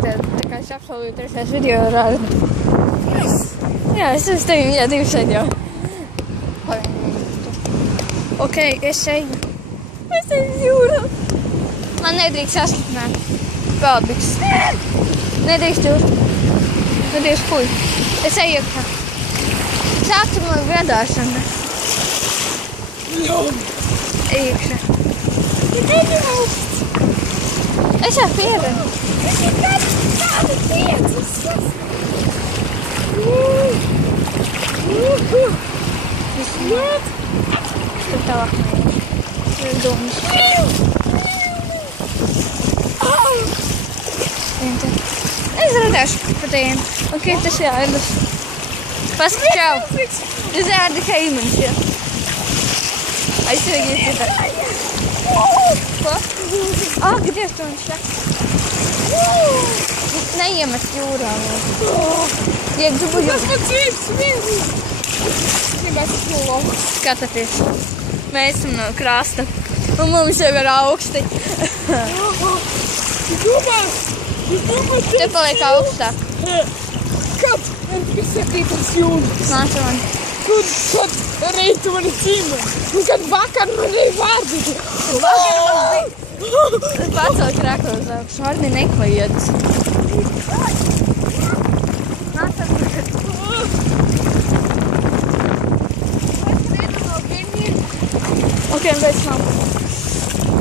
tā kā es absolūti trešais video rādu. Jā, es tevi, jā, divi šeit jau. Ok, es eju. Es eju jūrā. Man nedrīkst saskatnāt. Pelbiks. Nedrīkst jūr. Nedrīkst puļ. Es eju iekšā. Sāktu man gradāšana. Eju iekšā. Es jau pieradu. Es jau tādu piecas. Viss tur tālāk. Tur dūmas. Es radāšu par tiem. Ok, tas jāiedus. Paskat, čau. Tas jārda kaimans, jā. Es tev iesitā. Ko? Ak, Dievs, tu viņš šak. Neiemet jūrā. Iet zubu jūrā. Tas pats viens. Gribētu loku. Skatāties. Mēs esam no krasta. Un mums jau ir augsti. Te paliek augstāk. Kad? Kad 7. jūnijas. Nāca man. Kad rītu man ir ķīma. Un kad vakar man ir vārdi. Vakar man bija. Es pacēlu krāklu uz augšu. Vārdi nekojietas. Nāca man. Ok, beidz nav.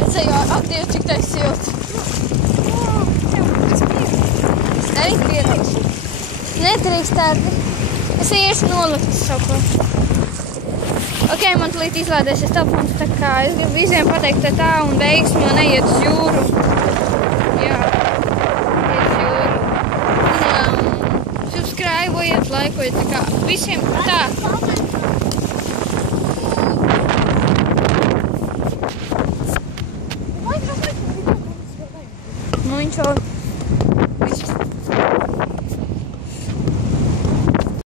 Es eju, ak, Dievs, cik tā ir silts. Nepierīkst. Nedrīkst tādi. Es iešu nolikt savu ko. Ok, man tulīt izlādēsies telefons, tā kā es gribu visiem pateikt tā un veiksmi, jo neiet uz jūru. Jā, iet uz jūru. Subscribe-ojiet, laikojiet, tā kā visiem tā. Nu, viņš jau